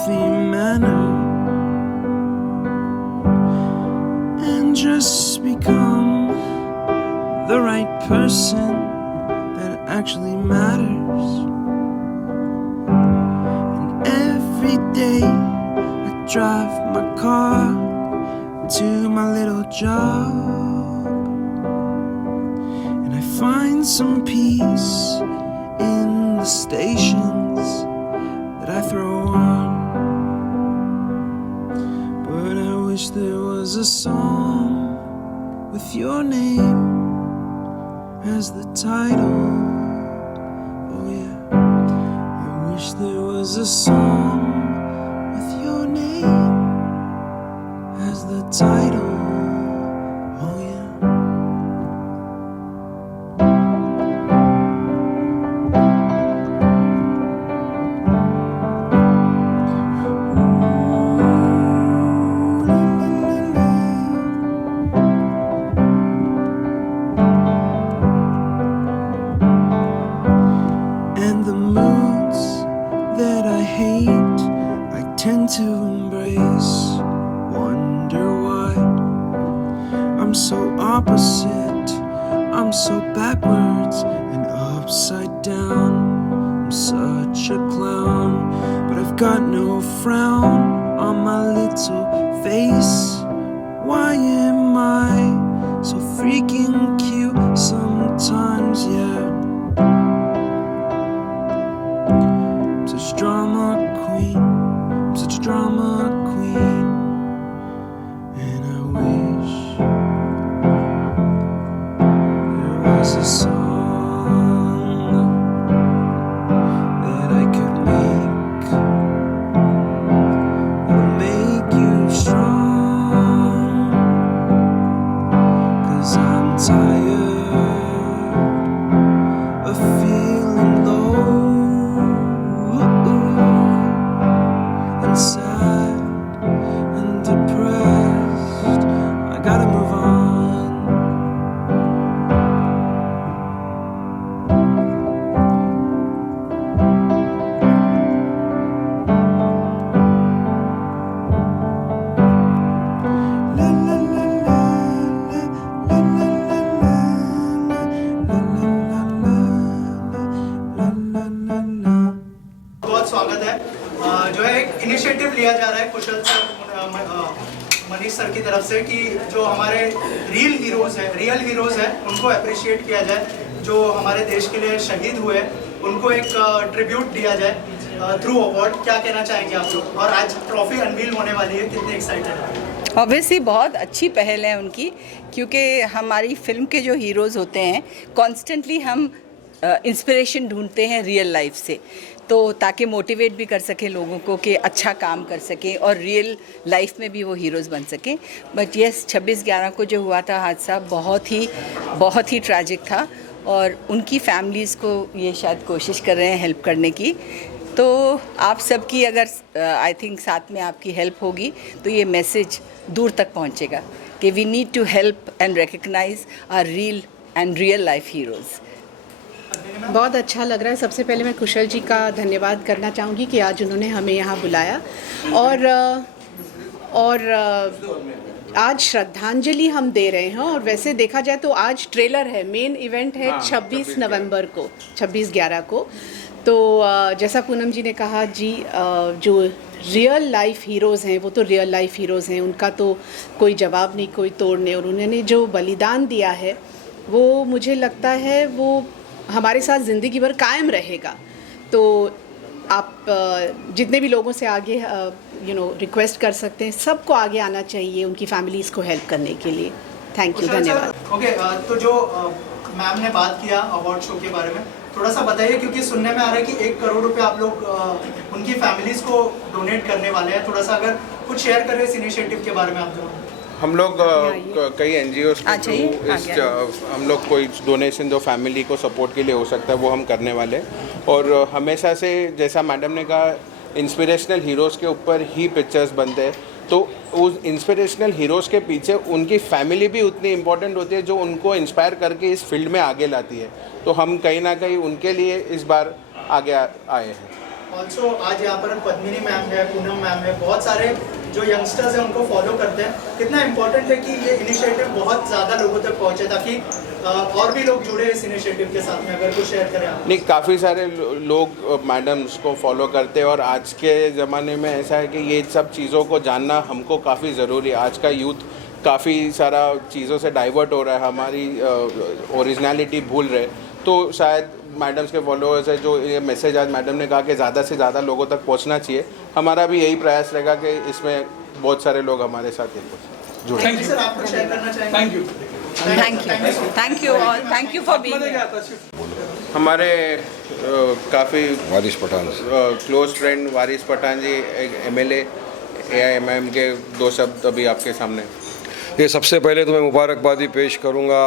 healthy manner and just become the right person that actually matters. And every day I drive my car to my little job, and I find some peace in the stations that I throw on. But I wish there was a song with your name as the title. Oh yeah, I wish there was a song with your name as the title. Oh yeah. And the moods that I hate, I tend to embrace. Wonder why I'm so opposite, I'm so backwards and upside down. I'm such a clown, but I've got no frown on my little face. Why am I so freaking cute sometimes, yeah? I'm such a drama queen, I'm such a drama queen. And I wish there was a song that I could make that'll make you strong. 'Cause I'm tired of feeling low and sad and depressed. I gotta move on. La la la la la la la la la la la. बहुत स्वागत है। जो है एक initiative लिया जा रहा है कुशल सर, मनीष सर की तरफ से कि जो हमारे रियल हीरोज हैं उनको अप्रिशिएट किया जाए, जो हमारे देश के लिए शहीद हुए उनको एक ट्रिब्यूट दिया जाए थ्रू अवार्ड। क्या कहना चाहेंगे आप लोग? और आज ट्रॉफी अनवील होने वाली है, कितने एक्साइटेड हैं? ऑब्वियसली बहुत अच्छी पहल है उनकी, क्योंकि हमारी फिल्म के जो हीरोज़ होते हैं कॉन्स्टेंटली हम इंस्पिरेशन ढूंढते हैं रियल लाइफ से, तो ताकि मोटिवेट भी कर सकें लोगों को कि अच्छा काम कर सकें और रियल लाइफ में भी वो हीरोज़ बन सकें। बट येस, 26/11 को जो हुआ था हादसा बहुत ही ट्रैजिक था, और उनकी फैमिलीज़ को ये शायद कोशिश कर रहे हैं हेल्प करने की। तो आप सबकी अगर आई थिंक साथ में आपकी हेल्प होगी तो ये मैसेज दूर तक पहुंचेगा कि we need to help and recognise our real life heroes. बहुत अच्छा लग रहा है। सबसे पहले मैं कुशल जी का धन्यवाद करना चाहूँगी कि आज उन्होंने हमें यहाँ बुलाया, और आज श्रद्धांजलि हम दे रहे हैं। और वैसे देखा जाए तो आज ट्रेलर है, मेन इवेंट है 26 नवंबर को, 26/11 को। तो जैसा पूनम जी ने कहा जी, जो रियल लाइफ हीरोज़ हैं वो तो रियल लाइफ हीरोज़ हैं, उनका तो कोई जवाब नहीं, कोई तोड़ नहीं। और उन्होंने जो बलिदान दिया है वो मुझे लगता है वो हमारे साथ ज़िंदगी भर कायम रहेगा। तो आप जितने भी लोगों से आगे रिक्वेस्ट कर सकते हैं, सबको आगे आना चाहिए उनकी फैमिलीज़ को हेल्प करने के लिए। थैंक यू, धन्यवाद। ओके, तो जो मैम ने बात किया अवार्ड शो के बारे में, थोड़ा सा बताइए, क्योंकि सुनने में आ रहा है कि 1 करोड़ रुपए आप लोग उनकी फैमिलीज़ को डोनेट करने वाले हैं। थोड़ा सा अगर कुछ शेयर करें इस इनिशिएटिव के बारे में आप दोनों। हम लोग कई NGOs के थ्रू हम लोग कोई डोनेशन जो फैमिली को सपोर्ट के लिए हो सकता है वो हम करने वाले हैं। और हमेशा से जैसा मैडम ने कहा, इंस्पिरेशनल हीरोज़ के ऊपर ही पिक्चर्स बनते हैं, तो उस इंस्पिरेशनल हीरोज़ के पीछे उनकी फैमिली भी उतनी इम्पोर्टेंट होती है जो उनको इंस्पायर करके इस फील्ड में आगे लाती है। तो हम कहीं ना कहीं उनके लिए इस बार आगे आए हैं। ऑल्सो आज यहाँ पर पद्मिनी मैम है, पूनम मैम है, बहुत सारे जो यंगस्टर्स हैं उनको फॉलो करते हैं। कितना इम्पोर्टेंट है कि ये इनिशिएटिव बहुत ज़्यादा लोगों तक पहुँचे, ताकि और भी लोग जुड़े इस इनिशिएटिव के साथ में। अगर कुछ शेयर करें आप। नहीं, काफ़ी सारे लोग मैडम्स को फॉलो करते हैं और आज के ज़माने में ऐसा है कि ये सब चीज़ों को जानना हमको काफ़ी ज़रूरी है। आज का यूथ काफ़ी सारा चीज़ों से डाइवर्ट हो रहा है, हमारी ओरिजिनलिटी भूल रहे, तो शायद मैडम्स के फॉलोअर्स है जो ये मैसेज आज मैडम ने कहा कि ज़्यादा से ज़्यादा लोगों तक पहुंचना चाहिए। हमारा भी यही प्रयास रहेगा कि इसमें बहुत सारे लोग हमारे साथ जुड़े। थैंक यू सर, आप कुछ शेयर करना चाहेंगे? Thank you. Thank you all, thank you for being. हमारे काफ़ी वारिस पठान क्लोज फ्रेंड वारिस पठान जी MLA AIMIM के दो शब्द अभी आपके सामने। ये सबसे पहले तो मैं मुबारकबादी पेश करूंगा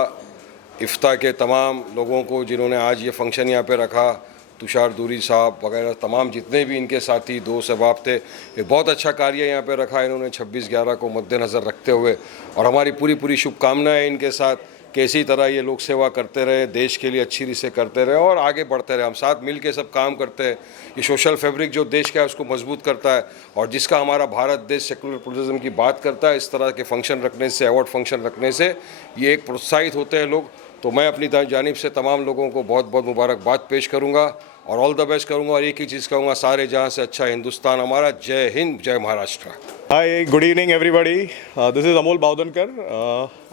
इफ्ता के तमाम लोगों को जिन्होंने आज ये फंक्शन यहाँ पे रखा। तुषार दूरी साहब वगैरह तमाम जितने भी इनके साथी दोस्त अहबाब थे, ये बहुत अच्छा कार्य यहाँ पे रखा इन्होंने 26/11 को मद्देनज़र रखते हुए। और हमारी पूरी शुभकामनाएं इनके साथ कि इसी तरह ये लोक सेवा करते रहे, देश के लिए अच्छी रीत से करते रहे और आगे बढ़ते रहे। हम साथ मिल के सब काम करते हैं। ये सोशल फैब्रिक जो देश का है उसको मजबूत करता है और जिसका हमारा भारत देश सेकुलर प्लुरलिज्म की बात करता है। इस तरह के फंक्शन रखने से, अवार्ड फंक्शन रखने से ये एक प्रोत्साहित होते हैं लोग। तो मैं अपनी जानिब से तमाम लोगों को बहुत बहुत मुबारकबाद पेश करूँगा और ऑल द बेस्ट करूँगा और एक ही चीज़ कहूँगा, सारे जहाँ से अच्छा हिंदुस्तान हमारा। जय हिंद, जय Maharashtra. Hi, good evening everybody. This is Amol Baudankar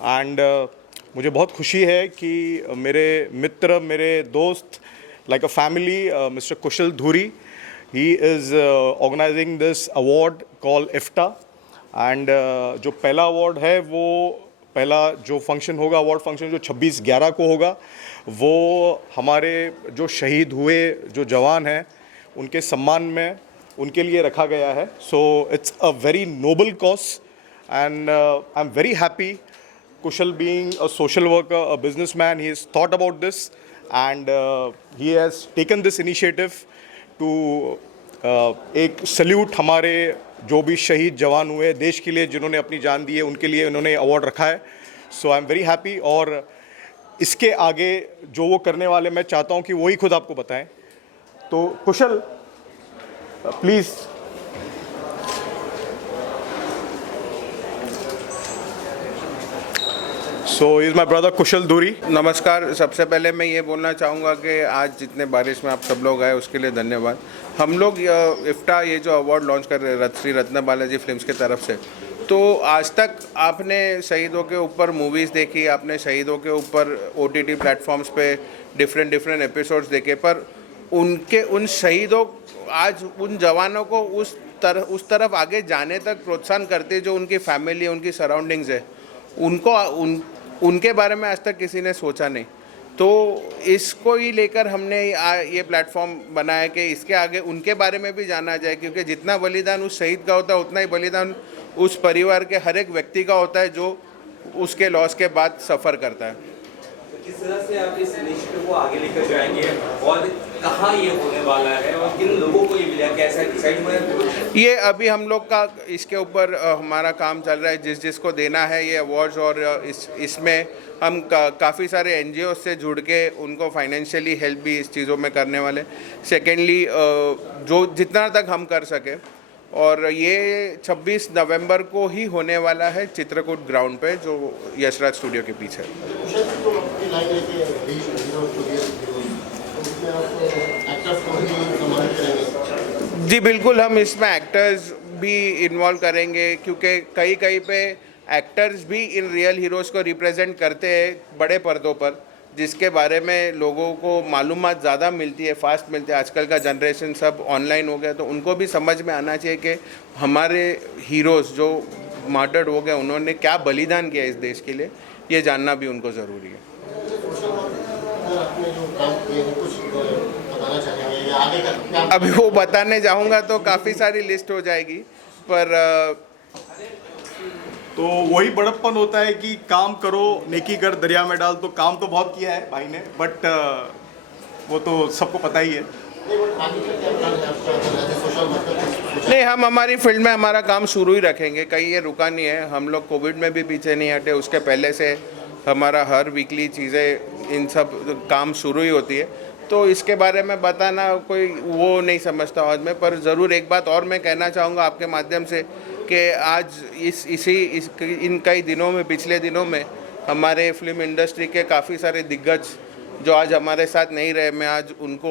and मुझे बहुत खुशी है कि मेरे मित्र, मेरे दोस्त, like a family, mister Kushal Dhuri, he is organizing this award call IFTA and जो पहला अवार्ड है वो पहला जो फंक्शन होगा, अवार्ड फंक्शन जो 26/11 को होगा, वो हमारे जो शहीद हुए जो जवान हैं उनके सम्मान में उनके लिए रखा गया है। सो it's a very noble cause and I am very happy. Kushal being a social worker, a businessman, he has thought about this and he has taken this initiative to एक सल्यूट हमारे जो भी शहीद जवान हुए देश के लिए, जिन्होंने अपनी जान दी है, उनके लिए उन्होंने अवार्ड रखा है. सो आई एम वेरी हैप्पी. और इसके आगे जो वो करने वाले, मैं चाहता हूँ कि वही खुद आपको बताएं. तो Kushal please. So is my brother Kushal Dhuri. नमस्कार. सबसे पहले मैं ये बोलना चाहूँगा कि आज जितने बारिश में आप सब लोग आए उसके लिए धन्यवाद. हम लोग इफ्टा ये जो अवार्ड लॉन्च कर रहे हैं श्री रत्न बालाजी फिल्म्स की तरफ से, तो आज तक आपने शहीदों के ऊपर मूवीज़ देखी, आपने शहीदों के ऊपर OTT प्लेटफॉर्म्स पे डिफरेंट एपिसोड्स देखे, पर उनके उन शहीदों, आज उन जवानों को उस तरफ आगे जाने तक प्रोत्साहन करते जो उनकी फैमिली, उनकी सराउंडिंग्स है, उनके बारे में आज तक किसी ने सोचा नहीं. तो इसको ही लेकर हमने ये प्लेटफॉर्म बनाया कि इसके आगे उनके बारे में भी जाना जाए, क्योंकि जितना बलिदान उस शहीद का होता है उतना ही बलिदान उस परिवार के हर एक व्यक्ति का होता है जो उसके लॉस के बाद सफ़र करता है. किस तरह से आप इस इनिशिएटिव को आगे लेकर जाएंगे और कहाँ ये होने वाला है और किन लोगों को ये मिला, कैसा डिसाइड हुआ है? ये अभी हम लोग का इसके ऊपर हमारा काम चल रहा है, जिसको देना है ये अवार्ड्स, और इसमें हम काफ़ी सारे NGOs से जुड़ के उनको फाइनेंशियली हेल्प भी इस चीज़ों में करने वाले. सेकेंडली जो जितना तक हम कर सके, और ये 26 नवंबर को ही होने वाला है चित्रकूट ग्राउंड पे जो यशराज स्टूडियो के पीछे. जी बिल्कुल, हम इसमें एक्टर्स भी इन्वॉल्व करेंगे, क्योंकि कई पे एक्टर्स भी इन रियल हीरोज़ को रिप्रेजेंट करते हैं बड़े पर्दों पर, जिसके बारे में लोगों को मालूमात ज़्यादा मिलती है, फास्ट मिलती है. आजकल का जनरेशन सब ऑनलाइन हो गया, तो उनको भी समझ में आना चाहिए कि हमारे हीरोज़ जो मार्टर्ड हो गए, उन्होंने क्या बलिदान किया इस देश के लिए, ये जानना भी उनको ज़रूरी है. अभी वो बताने जाऊँगा तो काफ़ी सारी लिस्ट हो जाएगी, पर तो वही बड़प्पन होता है कि काम करो, नेकी कर दरिया में डाल. तो काम तो बहुत किया है भाई ने, बट वो तो सबको पता ही है. नहीं, हम हमारी फील्ड में हमारा काम शुरू ही रखेंगे, कहीं ये रुका नहीं है. हम लोग कोविड में भी पीछे नहीं हटे, उसके पहले से हमारा हर वीकली चीज़ें इन सब काम शुरू ही होती है. तो इसके बारे में बताना कोई वो नहीं समझता आज में। पर ज़रूर एक बात और मैं कहना चाहूँगा आपके माध्यम से कि आज इन कई दिनों में, पिछले दिनों में हमारे फिल्म इंडस्ट्री के काफ़ी सारे दिग्गज जो आज हमारे साथ नहीं रहे, मैं आज उनको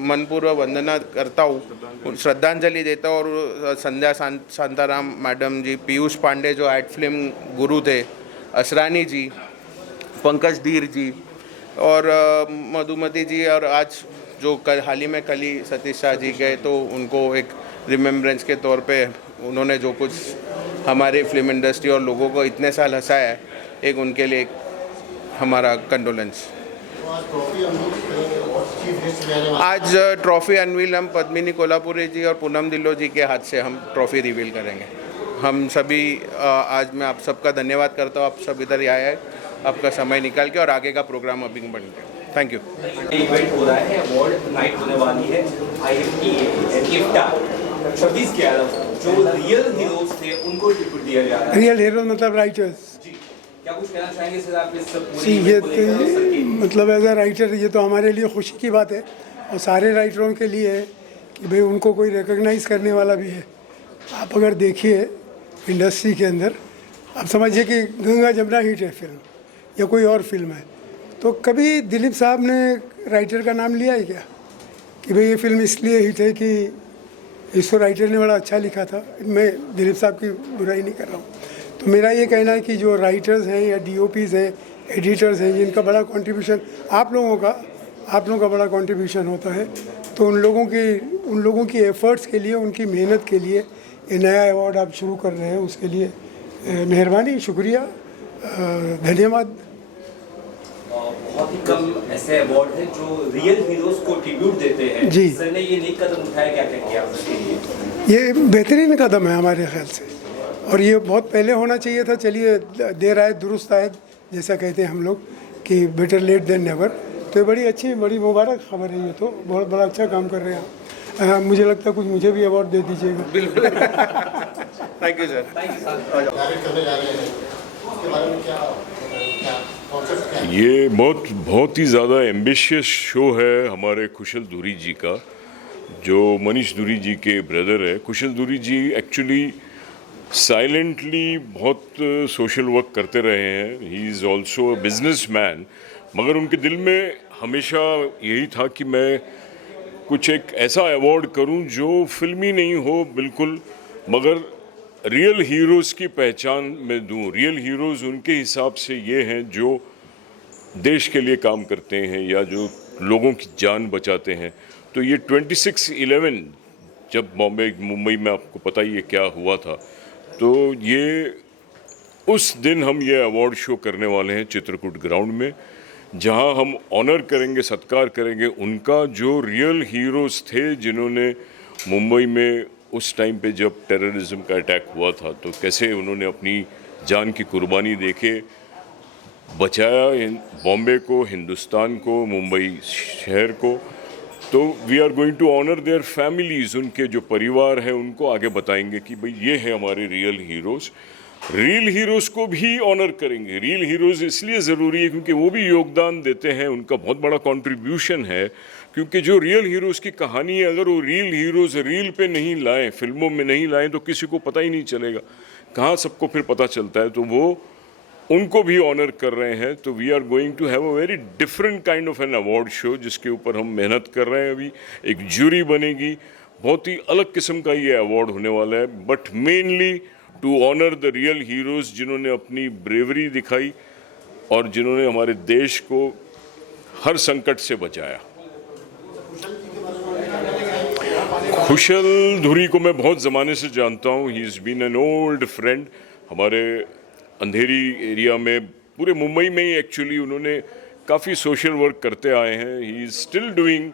मनपूर्वक वंदना करता हूँ, श्रद्धांजलि देता हूँ। और संध्या शांताराम मैडम जी, पीयूष पांडे जो एड फिल्म गुरु थे, असरानी जी, पंकज धीर जी और मधुमती जी, और आज जो हाल ही में कल ही सतीश शाह जी गए, तो उनको एक रिमेम्बरेंस के तौर पे उन्होंने जो कुछ हमारे फिल्म इंडस्ट्री और लोगों को इतने साल हंसाया है, एक उनके लिए एक हमारा कंडोलेंस। आज ट्रॉफ़ी अनवील हम पद्मिनी कोल्हापुरी जी और पूनम ढिल्लों जी के हाथ से हम ट्रॉफ़ी रिवील करेंगे। हम सभी आज मैं आप सबका धन्यवाद करता हूँ, आप सब इधर आए हैं, आपका समय निकाल के, और आगे का प्रोग्राम अभी बन गया। Thank you. इवेंट हो रहा है, अवार्ड नाइट होने वाली है, IFTA 26/11 जो रियल हीरोज थे उनको ट्रिब्यूट दिया जा रहा है। रियल हीरो मतलब राइटर्स। क्या कुछ कहना चाहेंगे सर आप इस सी ये मतलब एज अ राइटर ये तो हमारे लिए खुशी की बात है, और सारे राइटरों के लिए है कि भाई उनको कोई रिकॉग्नाइज करने वाला भी है। आप अगर देखिए इंडस्ट्री के अंदर, आप समझिए कि गंगा जमुना हिट है फिल्म या कोई और फिल्म है, तो कभी दिलीप साहब ने राइटर का नाम लिया है क्या कि भाई ये फिल्म इसलिए हिट है कि इसको राइटर ने बड़ा अच्छा लिखा था? मैं दिलीप साहब की बुराई नहीं कर रहा हूँ। तो मेरा ये कहना है कि जो राइटर्स हैं या DOPs हैं, एडिटर्स हैं, जिनका बड़ा कंट्रीब्यूशन आप लोगों का बड़ा कंट्रीब्यूशन होता है, तो उन लोगों की एफर्ट्स के लिए, उनकी मेहनत के लिए ये नया अवार्ड आप शुरू कर रहे हैं, उसके लिए मेहरबानी, शुक्रिया, धन्यवाद। बहुत ही कम ऐसे अवार्ड हैं जो रियल हीरोज को ट्रिब्यूट देते हैं। जी। सर ने ये नेक कदम उठाया, क्या कहेंगे आप इसके लिए? ये बेहतरीन कदम है हमारे ख्याल से, और ये बहुत पहले होना चाहिए था। चलिए, देर आए दुरुस्त आए, जैसा कहते हैं हम लोग कि बेटर लेट देन नेवर। तो ये बड़ी अच्छी, बड़ी मुबारक खबर है। ये तो बहुत बड़ा अच्छा काम कर रहे हैं आप। मुझे लगता है कुछ मुझे भी अवार्ड दे दीजिएगा। बिल्कुल। Thank you sir. ये बहुत ही ज़्यादा एम्बिशियस शो है हमारे कुशल धुरी जी का, जो मनीष धुरी जी के ब्रदर है। कुशल धुरी जी एक्चुअली साइलेंटली बहुत सोशल वर्क करते रहे हैं। He is also a business man, मगर उनके दिल में हमेशा यही था कि मैं कुछ एक ऐसा अवार्ड करूं जो फिल्मी नहीं हो बिल्कुल, मगर रियल हीरोज़ की पहचान मैं दूं। रियल हीरोज़ उनके हिसाब से ये हैं जो देश के लिए काम करते हैं या जो लोगों की जान बचाते हैं। तो ये 26/11 जब मुंबई में आपको पता ही है क्या हुआ था, तो ये उस दिन हम ये अवार्ड शो करने वाले हैं चित्रकूट ग्राउंड में, जहां हम ऑनर करेंगे, सत्कार करेंगे उनका जो रियल हीरोज़ थे, जिन्होंने मुंबई में उस टाइम पे जब टेररिज्म का अटैक हुआ था, तो कैसे उन्होंने अपनी जान की कुर्बानी देके बचाया बॉम्बे को, हिंदुस्तान को, मुंबई शहर को। तो we are going to honour their families, उनके जो परिवार हैं उनको आगे बताएंगे कि भाई ये है हमारे रियल हीरोज़। रियल हीरोज़ को भी ऑनर करेंगे। रियल हीरोज़ इसलिए ज़रूरी है क्योंकि वो भी योगदान देते हैं, उनका बहुत बड़ा कंट्रीब्यूशन है। क्योंकि जो रियल हीरोज़ की कहानी है, अगर वो रियल हीरोज़ रील पे नहीं लाएं, फिल्मों में नहीं लाएं, तो किसी को पता ही नहीं चलेगा। कहाँ सबको फिर पता चलता है? तो वो उनको भी ऑनर कर रहे हैं। तो we are going to have a very different kind of an award show, जिसके ऊपर हम मेहनत कर रहे हैं। अभी एक ज्यूरी बनेगी, बहुत ही अलग किस्म का ये अवार्ड होने वाला है, but mainly to honour the real heroes जिन्होंने अपनी ब्रेवरी दिखाई और जिन्होंने हमारे देश को हर संकट से बचाया। कुशल धुरी को मैं बहुत ज़माने से जानता हूँ। He is been an old friend. हमारे अंधेरी एरिया में, पूरे मुंबई में ही एक्चुअली उन्होंने काफ़ी सोशल वर्क करते आए हैं। He is still doing.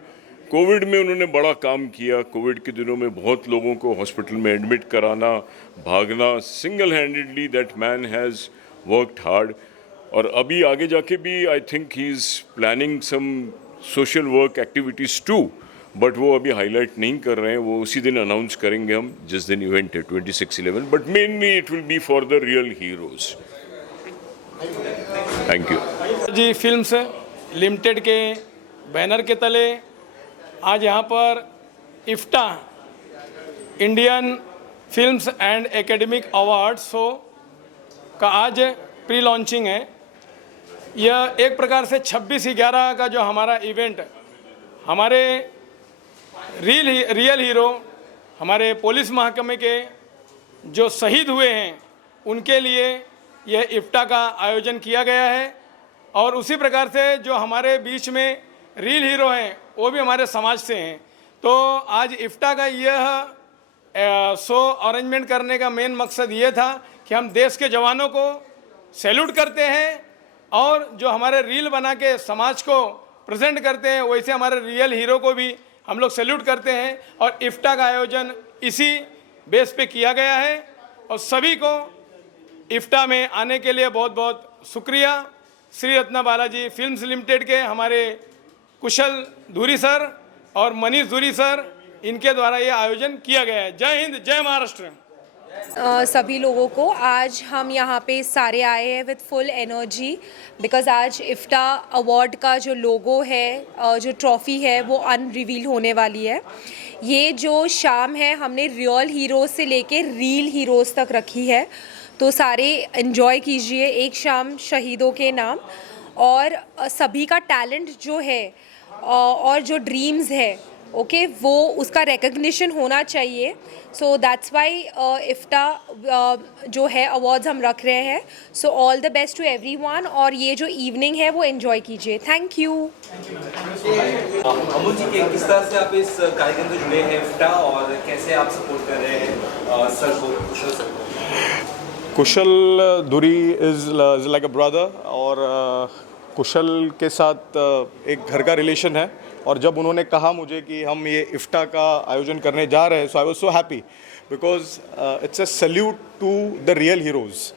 Covid में उन्होंने बड़ा काम किया। कोविड के दिनों में बहुत लोगों को हॉस्पिटल में एडमिट कराना, भागना, single handedly that man has worked hard. और अभी आगे जाके भी I think he is planning some social work activities too, but वो अभी हाईलाइट नहीं कर रहे हैं। वो उसी दिन अनाउंस करेंगे हम जिस दिन इवेंट है 26/11, but mainly it will be for the real heroes. Thank you जी। फिल्म्स लिमिटेड के बैनर के तले आज यहाँ पर IFTA Indian films and academic award show का आज प्री लॉन्चिंग है। यह एक प्रकार से 26/11 का जो हमारा इवेंट, हमारे रियल हीरो, हमारे पुलिस महकमे के जो शहीद हुए हैं उनके लिए यह इफ्टा का आयोजन किया गया है। और उसी प्रकार से जो हमारे बीच में रियल हीरो हैं वो भी हमारे समाज से हैं। तो आज इफ्टा का यह शो अरेंजमेंट करने का मेन मकसद ये था कि हम देश के जवानों को सैल्यूट करते हैं और जो हमारे रील बना के समाज को प्रेजेंट करते हैं वैसे हमारे रियल हीरो को भी हम लोग सैल्यूट करते हैं। और इफ्टा का आयोजन इसी बेस पे किया गया है और सभी को इफ्टा में आने के लिए बहुत बहुत शुक्रिया। श्री रत्ना बालाजी फिल्म्स लिमिटेड के हमारे कुशल धुरी सर और मनीष धुरी सर, इनके द्वारा ये आयोजन किया गया है। जय हिंद, जय महाराष्ट्र। सभी लोगों को आज हम यहाँ पे सारे आए हैं विद फुल एनर्जी, बिकॉज़ आज इफ्टा अवार्ड का जो लोगो है, जो ट्रॉफ़ी है, वो अनरिवील होने वाली है। ये जो शाम है हमने रियल हीरोज़ से लेके रील हीरोज़ तक रखी है, तो सारे एंजॉय कीजिए एक शाम शहीदों के नाम। और सभी का टैलेंट जो है और जो ड्रीम्स है, ओके, वो उसका रिकग्निशन होना चाहिए। सो दैट्स वाई इफ्टा जो है अवार्ड्स हम रख रहे हैं। So all the best to everyone और ये जो इवनिंग है वो एंजॉय कीजिए। Thank you. अमोल जी, किस तरह से आप इस कार्यक्रम से जुड़े हैं इफ्टा और कैसे आप सपोर्ट कर रहे हैं सर को, कुशल सर को? कुशल धुरी इज़ लाइक अ ब्रदर और कुशल के साथ एक घर का रिलेशन है। और जब उन्होंने कहा मुझे कि हम ये इफ्टा का आयोजन करने जा रहे हैं, so I was so happy because it's a salute to the real heroes.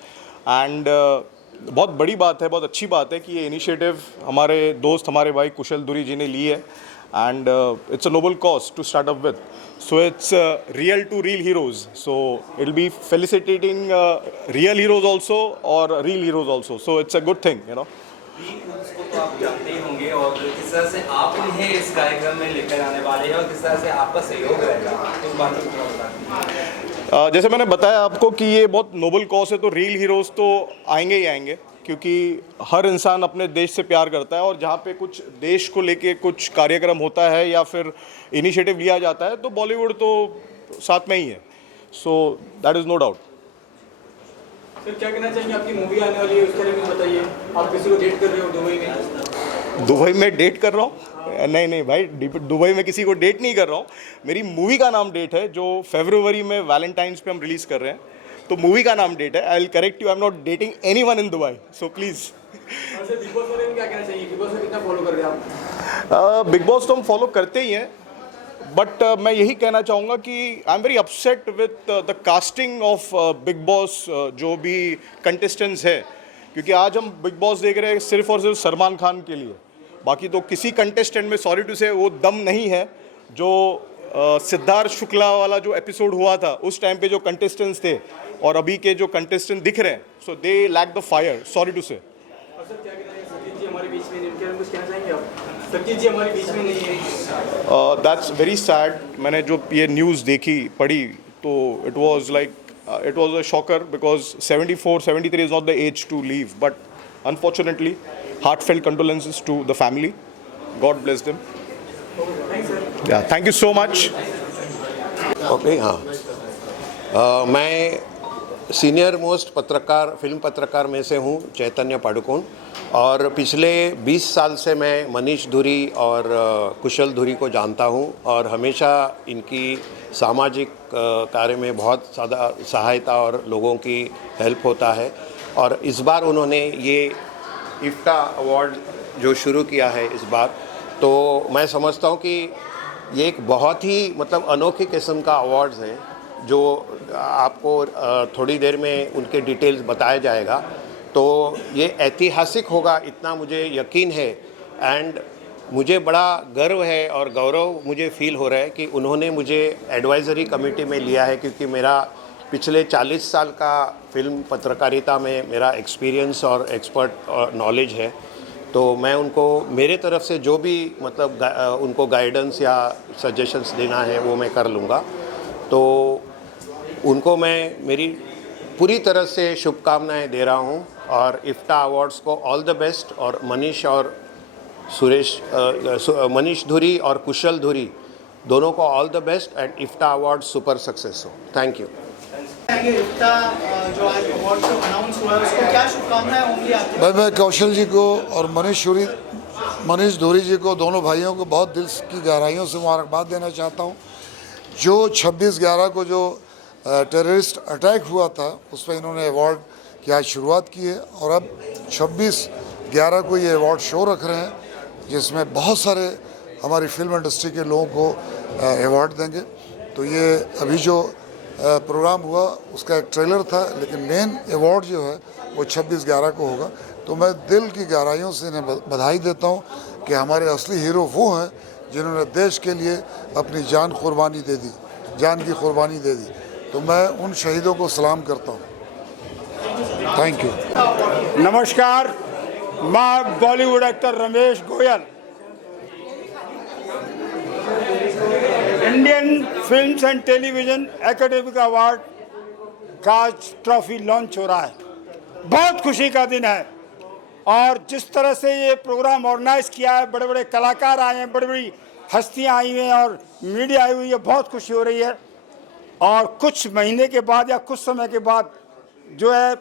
And बहुत बड़ी बात है, बहुत अच्छी बात है कि ये इनिशिएटिव हमारे दोस्त, हमारे भाई कुशल धुरी जी ने ली है। And it's a noble cause to start up with, so it's real to real heroes. So it will be felicitating real heroes also और real heroes also. So it's a good thing, you know. उसको तो आप जानते ही होंगे और किस तरह से आप उन्हें इस कार्यक्रम में लेकर आने वाले हैं और किस तरह से आपका सहयोग रहेगा, उस बात को थोड़ा बताएं। जैसे मैंने बताया आपको कि ये बहुत नोबल कॉज है, तो रियल हीरोज़ तो आएंगे ही आएंगे, क्योंकि हर इंसान अपने देश से प्यार करता है। और जहाँ पे कुछ देश को लेके कुछ कार्यक्रम होता है या फिर इनिशिएटिव लिया जाता है तो बॉलीवुड तो साथ में ही है। So that is no doubt. Sir, क्या कहना चाहेंगे? आपकी मूवी आने वाली है, उसके बारे में बताइए। आप किसी को डेट कर रहे हो दुबई में? दुबई में डेट कर रहा हूँ? नहीं भाई, दुबई में किसी को डेट नहीं कर रहा हूँ। मेरी मूवी का नाम डेट है, जो फरवरी में वैलेंटाइंस पे हम रिलीज़ कर रहे हैं, तो मूवी का नाम डेट है। I will correct you, I am not dating anyone in Dubai, so please. Big boss बारे में क्या कहना चाहिए? बिग बॉस में कितना फॉलो कर रहे हैं आप? बिग बॉस तो हम फॉलो करते ही हैं, बट मैं यही कहना चाहूँगा कि I am very upset with the casting of big boss, जो भी कंटेस्टेंट्स है, क्योंकि आज हम बिग बॉस देख रहे हैं सिर्फ और सिर्फ सलमान खान के लिए। बाकी तो किसी कंटेस्टेंट में, सॉरी टू से, वो दम नहीं है जो सिद्धार्थ शुक्ला वाला जो एपिसोड हुआ था उस टाइम पे जो कंटेस्टेंट्स थे और अभी के जो कंटेस्टेंट दिख रहे हैं, so they lack the fire, sorry to say. That's very sad. मैंने जो ये न्यूज़ देखी, पढ़ी, तो it was like it was a shocker because 74, 73 is not the age to leave. But unfortunately, heartfelt condolences to the family. God bless them. Yeah, thank you so much. Okay, हाँ, मैं senior most पत्रकार, film पत्रकार में से हूँ, चैतन्य पादुकोण। और पिछले 20 साल से मैं मनीष धुरी और कुशल धुरी को जानता हूँ और हमेशा इनकी सामाजिक कार्य में बहुत ज़्यादा सहायता और लोगों की हेल्प होता है। और इस बार उन्होंने ये इफ्टा अवार्ड जो शुरू किया है इस बार, तो मैं समझता हूँ कि ये एक बहुत ही मतलब अनोखी किस्म का अवार्ड्स है, जो आपको थोड़ी देर में उनके डिटेल्स बताया जाएगा। तो ये ऐतिहासिक होगा, इतना मुझे यकीन है। एंड मुझे बड़ा गर्व है और गौरव मुझे फील हो रहा है कि उन्होंने मुझे एडवाइज़री कमेटी में लिया है, क्योंकि मेरा पिछले 40 साल का फिल्म पत्रकारिता में मेरा एक्सपीरियंस और एक्सपर्ट और नॉलेज है। तो मैं उनको मेरे तरफ से जो भी मतलब उनको गाइडेंस या सजेशंस देना है वो मैं कर लूँगा। तो उनको मैं मेरी पूरी तरह से शुभकामनाएं दे रहा हूँ और इफ्ता अवार्ड्स को ऑल द बेस्ट। और मनीष धुरी और कुशल धुरी दोनों को all the best and IFTA award super success हो। Thank you. इफ्ता जो आज अवार्ड शो अनाउंस हुआ है उसको क्या शुभकामनाएं होंगी आपकी? मैं कौशल जी को और मनीष धुरी जी को, दोनों भाइयों को बहुत दिल की गहराइयों से मुबारकबाद देना चाहता हूँ। जो 26/11 को जो टेररिस्ट अटैक हुआ था उस पर इन्होंने अवार्ड की आज शुरुआत की है और अब 26/11 को ये अवार्ड शो रख रहे हैं जिसमें बहुत सारे हमारी फिल्म इंडस्ट्री के लोगों को अवार्ड देंगे। तो ये अभी जो प्रोग्राम हुआ उसका एक ट्रेलर था, लेकिन मेन अवार्ड जो है वो 26/11 को होगा। तो मैं दिल की गहराइयों से इन्हें बधाई देता हूँ कि हमारे असली हीरो वो हैं जिन्होंने देश के लिए अपनी जान की कुर्बानी दे दी। तो मैं उन शहीदों को सलाम करता हूँ। Thank you. नमस्कार, मैं Bollywood actor Ramesh Goyal. Indian films and television academy award का आज ट्रॉफी लॉन्च हो रहा है। बहुत खुशी का दिन है और जिस तरह से ये प्रोग्राम ऑर्गेनाइज किया है, बड़े बड़े कलाकार आए हैं, बड़ी बड़ी हस्तियां आई हुई हैं और मीडिया आई हुई है, बहुत खुशी हो रही है। और कुछ महीने के बाद या कुछ समय के बाद जो है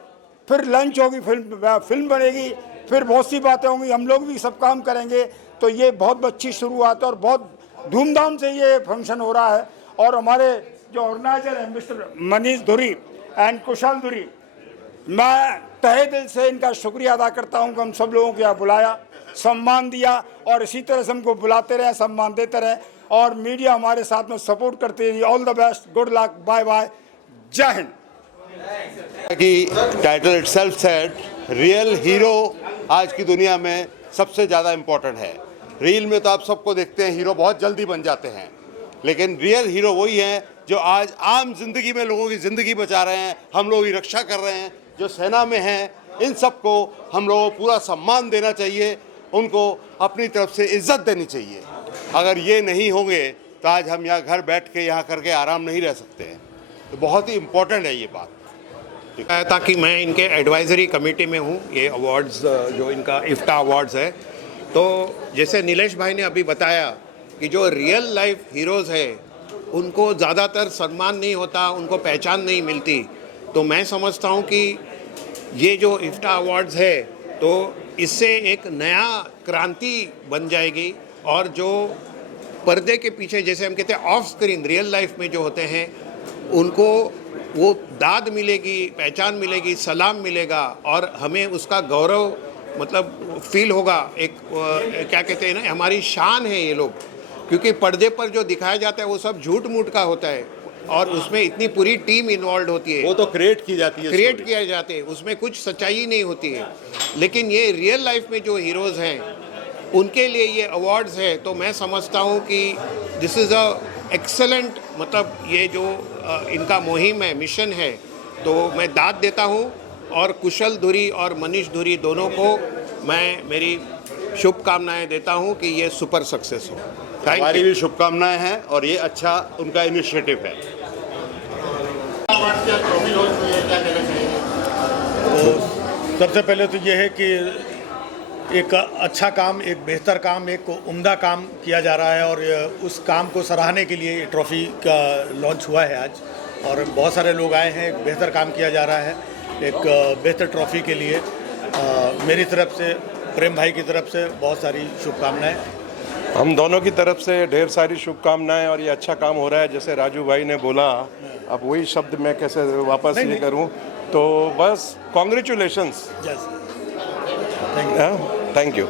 फिर लंच होगी, फिल्म बनेगी, फिर बहुत सी बातें होंगी, हम लोग भी सब काम करेंगे। तो ये बहुत अच्छी शुरुआत है और बहुत धूमधाम से ये फंक्शन हो रहा है। और हमारे जो ऑर्गेनाइजर हैं मिस्टर मनीष धुरी एंड कुशल धुरी, मैं तहे दिल से इनका शुक्रिया अदा करता हूं कि हम सब लोगों को यहाँ बुलाया, सम्मान दिया और इसी तरह से हमको बुलाते रहे, सम्मान देते रहे और मीडिया हमारे साथ में सपोर्ट करते रही। All the best, good luck, bye bye, जय हिंद। कि title itself said real hero आज की दुनिया में सबसे ज़्यादा इम्पोर्टेंट है। रील में तो आप सबको देखते हैं हीरो बहुत जल्दी बन जाते हैं, लेकिन रियल हीरो वही हैं जो आज आम जिंदगी में लोगों की ज़िंदगी बचा रहे हैं, हम लोगों की रक्षा कर रहे हैं, जो सेना में हैं। इन सबको हम लोगों को पूरा सम्मान देना चाहिए, उनको अपनी तरफ से इज्जत देनी चाहिए। अगर ये नहीं होंगे तो आज हम यहाँ घर बैठ के यहाँ करके आराम नहीं रह सकते हैं। तो बहुत ही इम्पोर्टेंट है ये बात। ताकि मैं इनके एडवाइजरी कमेटी में हूँ, ये अवार्ड्स जो इनका इफ्ता अवार्ड्स है। तो जैसे नीलेश भाई ने अभी बताया कि जो रियल लाइफ हीरोज़ है उनको ज़्यादातर सम्मान नहीं होता, उनको पहचान नहीं मिलती। तो मैं समझता हूँ कि ये जो इफ्ता अवार्ड्स है तो इससे एक नया क्रांति बन जाएगी और जो पर्दे के पीछे, जैसे हम कहते हैं ऑफ स्क्रीन रियल लाइफ में जो होते हैं, उनको वो दाद मिलेगी, पहचान मिलेगी, सलाम मिलेगा और हमें उसका गौरव मतलब फील होगा। एक क्या कहते हैं ना, हमारी शान है ये लोग, क्योंकि पर्दे पर जो दिखाया जाता है वो सब झूठ मूठ का होता है और उसमें इतनी पूरी टीम इन्वॉल्व होती है, वो तो क्रिएट की जाती है, क्रिएट किया जाते हैं, उसमें कुछ सच्चाई नहीं होती है। लेकिन ये रियल लाइफ में जो हीरोज़ हैं उनके लिए ये अवार्ड्स है। तो मैं समझता हूँ कि दिस इज़ अ एक्सेलेंट, मतलब ये जो इनका मुहिम है, मिशन है, तो मैं दाद देता हूँ। और कुशल धुरी और मनीष धुरी दोनों को मैं मेरी शुभकामनाएं देता हूँ कि ये सुपर सक्सेस हो। हमारी भी शुभकामनाएं हैं और ये अच्छा उनका इनिशिएटिव है। तो सबसे पहले तो ये है कि एक अच्छा काम, एक बेहतर काम, एक उम्दा काम किया जा रहा है और उस काम को सराहने के लिए ट्रॉफ़ी का लॉन्च हुआ है आज और बहुत सारे लोग आए हैं। एक बेहतर काम किया जा रहा है, एक बेहतर ट्रॉफ़ी के लिए मेरी तरफ से, प्रेम भाई की तरफ से बहुत सारी शुभकामनाएं। हम दोनों की तरफ से ढेर सारी शुभकामनाएं और ये अच्छा काम हो रहा है। जैसे राजू भाई ने बोला, अब वही शब्द मैं कैसे वापस ये करूं, तो बस कॉन्ग्रेचुलेशंस। Thank you.